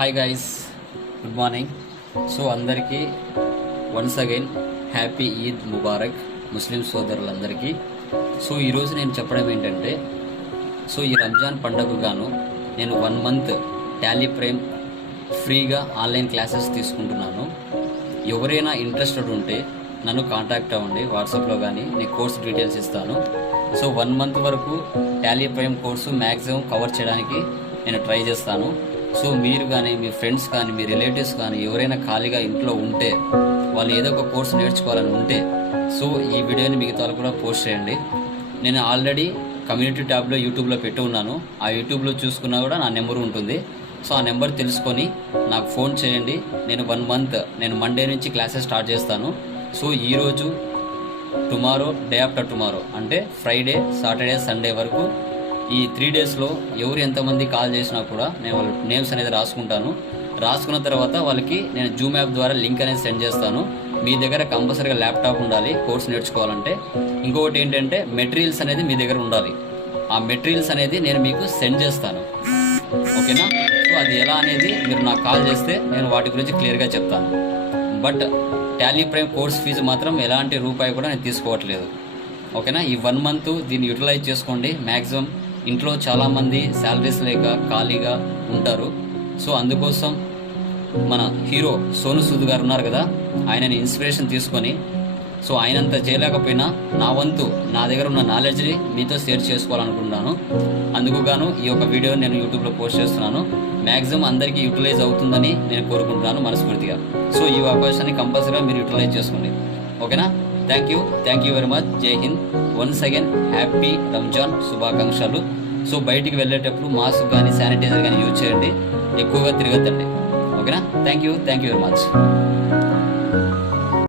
Hi guys, good morning. So అందరికీ once again happy Eid Mubarak Muslim సోదరులందరికీ. So ఈరోజు నేను చెప్పడం ఏంటంటే, సో ఈ రంజాన్ పండుగకు గాను నేను 1 మంత్ టాలీ ప్రైమ్ ఫ్రీగా ఆన్లైన్ క్లాసెస్ తీసుకుంటున్నాను. ఎవరైనా ఇంట్రెస్టెడ్ ఉంటే నన్ను కాంటాక్ట్ అవ్వండి వాట్సాప్లో, కానీ నేను కోర్స్ డీటెయిల్స్ ఇస్తాను. సో 1 మంత్ వరకు Tally prime course maximum cover చేయడానికి నేను ట్రై చేస్తాను. సో మీరు కానీ, మీ ఫ్రెండ్స్ కానీ, మీ రిలేటివ్స్ కానీ ఎవరైనా ఖాళీగా ఇంట్లో ఉంటే, వాళ్ళు ఏదో ఒక కోర్సు నేర్చుకోవాలని ఉంటే, సో ఈ వీడియోని మిగతా వాళ్ళు కూడా పోస్ట్ చేయండి. నేను ఆల్రెడీ కమ్యూనిటీ ట్యాబ్లో యూట్యూబ్లో పెట్టి ఉన్నాను. ఆ యూట్యూబ్లో చూసుకున్నా కూడా నా నెంబర్ ఉంటుంది. సో ఆ నెంబర్ తెలుసుకొని నాకు ఫోన్ చేయండి. నేను 1 మంత్ నేను మండే నుంచి క్లాసెస్ స్టార్ట్ చేస్తాను. సో ఈరోజు, టుమారో, డే ఆఫ్టర్ టుమారో అంటే ఫ్రైడే, సాటర్డే, సండే వరకు ఈ 3 డేస్లో ఎవరు ఎంతమంది కాల్ చేసినా కూడా నేను వాళ్ళ నేమ్స్ అనేది రాసుకున్న తర్వాత వాళ్ళకి నేను జూమ్ యాప్ ద్వారా లింక్ అనేది సెండ్ చేస్తాను. మీ దగ్గర కంపల్సరీగా ల్యాప్టాప్ ఉండాలి కోర్స్ నేర్చుకోవాలంటే. ఇంకొకటి ఏంటంటే మెటీరియల్స్ అనేది మీ దగ్గర ఉండాలి. ఆ మెటీరియల్స్ అనేది నేను మీకు సెండ్ చేస్తాను, ఓకేనా? సో అది ఎలా అనేది మీరు నాకు కాల్ చేస్తే నేను వాటి గురించి క్లియర్గా చెప్తాను. But Tally prime course fees మాత్రం ఎలాంటి రూపాయి కూడా నేను తీసుకోవట్లేదు, ఓకేనా? ఈ 1 మంత్ దీన్ని యూటిలైజ్ చేసుకోండి. మ్యాక్సిమం ఇంట్లో చాలామంది శాలరీస్ లేక ఖాళీగా ఉంటారు. సో అందుకోసం మన హీరో సోను సూద్ గారు ఉన్నారు కదా, ఆయనని ఇన్స్పిరేషన్ తీసుకొని, సో ఆయనంత చేయలేకపోయినా నా వంతు నా దగ్గర ఉన్న నాలెడ్జ్ని మీతో షేర్ చేసుకోవాలనుకుంటున్నాను. అందుకు గాను ఈ యొక్క వీడియో నేను యూట్యూబ్లో పోస్ట్ చేస్తున్నాను. మ్యాక్సిమం అందరికీ యూటిలైజ్ అవుతుందని నేను కోరుకుంటున్నాను మనస్ఫూర్తిగా. సో ఈ అవకాశాన్ని కంపల్సరీగా మీరు యూటిలైజ్ చేసుకోండి, ఓకేనా? Thank you very much. Jai Hind. Once again happy Ramzan శుభాకాంక్షలు. సో బయటికి వెళ్ళేటప్పుడు మాస్క్ కానీ, శానిటైజర్ కానీ యూజ్ చేయండి. ఎక్కువగా తిరగద్దండి, ఓకేనా? Thank you very much.